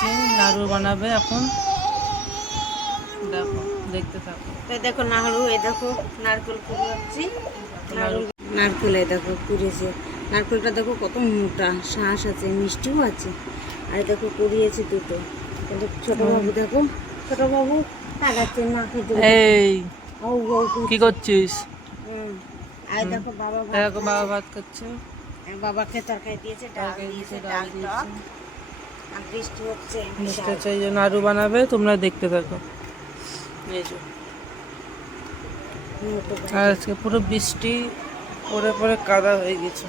গেছে, নাড়ু বানাবে এখন। দেখো, দেখতে থাকো। এই দেখো নাড়ু, এই দেখো নারকেল কুড়াচ্ছি। নাড়ু নারকেল এই দেখো কুড়িয়েছে। নারকেলটা দেখো কত মোটা, শ্বাস আছে, মিষ্টিও আছে। আর দেখো কুড়িয়েছি দুটো। কিন্তু ছোটবাবু দেখো, ছোটবাবু তাকাচ্ছে মাকে জন্য। এই ও ও কি করছিস? আর দেখো বাবা ভাত দেখো বাবা খাচ্ছে। ভাত খাচ্ছে। বাবাকে তরকারি দিয়েছে, ডাল তরকারি দিয়েছে, দিয়েছে, ডাল ডাল টক। দিয়েছে। আর বৃষ্টি হচ্ছে বুঝতে বিশাল। চাই যে নাড়ু বানাবে, তোমরা দেখতে থাকো। এই যে মোটো আর গাড়ি। আজকে পুরো বৃষ্টি পরে পরে কাদা হয়ে গেছে।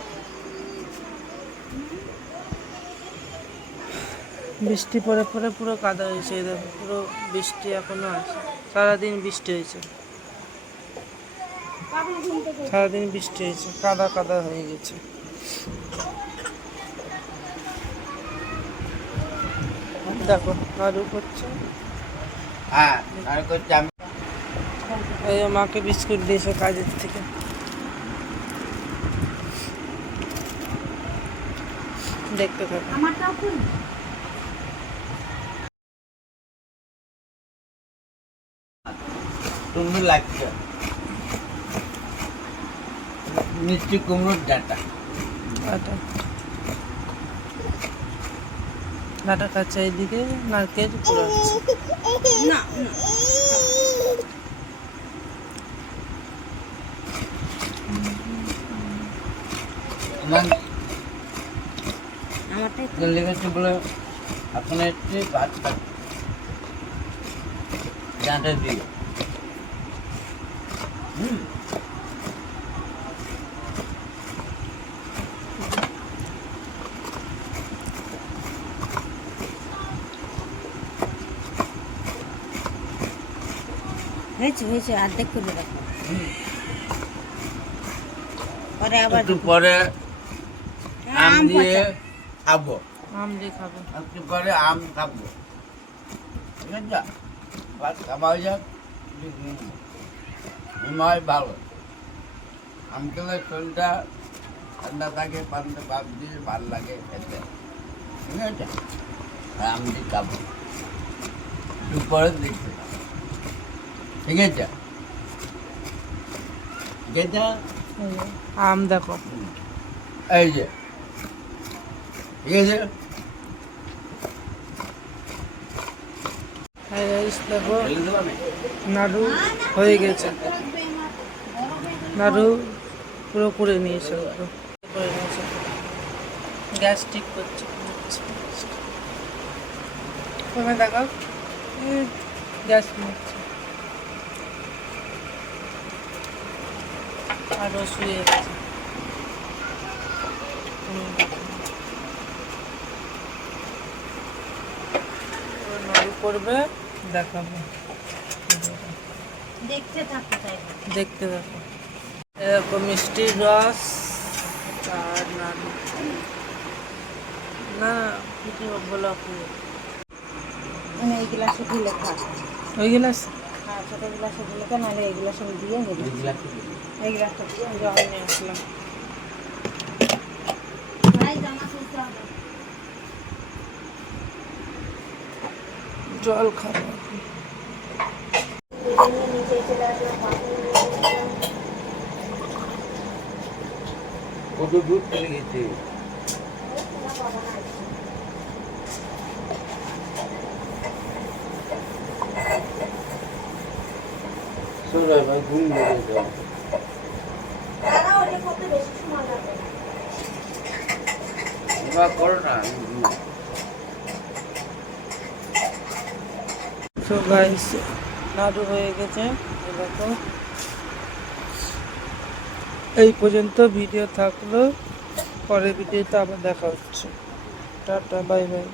বৃষ্টি পরে পরে পুরো কাদা হয়েছে। এই দেখো পুরো বৃষ্টি এখনো আছে। সারাদিন বৃষ্টি হয়েছে, সারাদিন বৃষ্টি হয়েছে, কাদা কাদা হয়ে গেছে। দেখো নাড়ু করছে। এই যে মাকে বিস্কুট দিয়েছে কাজের থেকে। দেখতে থাকো। আমারটাও কই? সুন্দর লাগছে, মিষ্টি কুমড়োর ডাঁটা। ডাটা ডাটা খাচ্ছে, এইদিকে নারকেল কুড়াচ্ছে। না আমার আমারটাই তো। লেগেছে বলে এখন একটু ভাত খাচ্ছি ডাঁটা দিয়ে। হয়েছে হয়েছে, অর্ধেক করে রাখো। পরে আবার একটু পরে আম আম দিয়ে পচা। খাবো, আম দিয়ে খাবে। একটু পরে আম খাবো। ঠিক আছে, ভাত খাওয়া হয়ে যাক, হয় ভালো। আম খেলে শরীরটা ঠান্ডা থাকে, পান্তা ভাত দিয়ে ভালো লাগে খেতে। ঠিক আছে, আর আম দিয়ে খাবো একটু পরে দেখতে। ঠিক আছে, ঠিক আছে। এই যে আম দেখো। এই যে ঠিক আছে। এই guys, দেখো ঢেলে দেবো আমি? নাড়ু হয়ে গেছে। নাড়ু পুরো করে নিয়েছে, পুরো করে নিয়েছে। গ্যাস ঠিক করছে। তুমি দেখাও, গ্যাস নিচ্ছে। আরও শুয়ে গেছে। নাড়ু করবে, দেখাবো। দেখতে থাকো তাই। দেখতে দেখো। এরকম মিষ্টির রস আর নাড়ু। না কিছু বলো মানে এই গ্লাসে ঢেলে খা। ওই গেলাস। হ্যাঁ, ছোটো গ্লাসে ঢেলে খা, নাহলে এই গ্লাসে দিয়ে নেবে। এই গ্লাসটা দিয়ে জল নিয়ে আসলাম। ভাই জামা খুলতে হবে। জল খাবো। নিচে চলে আসলাম, কত দুধ চলে গেছে। সোজা ভাই ঘুম লেগে যাও। দাদা ওটা করতে বেশি সময় লাগবে না। তোমরা করো না, তো গাইস নাড়ু হয়ে গেছে। দেখো এই পর্যন্ত ভিডিও থাকলো, পরের ভিডিওতে আবার দেখা হচ্ছে। Tata, bye bye.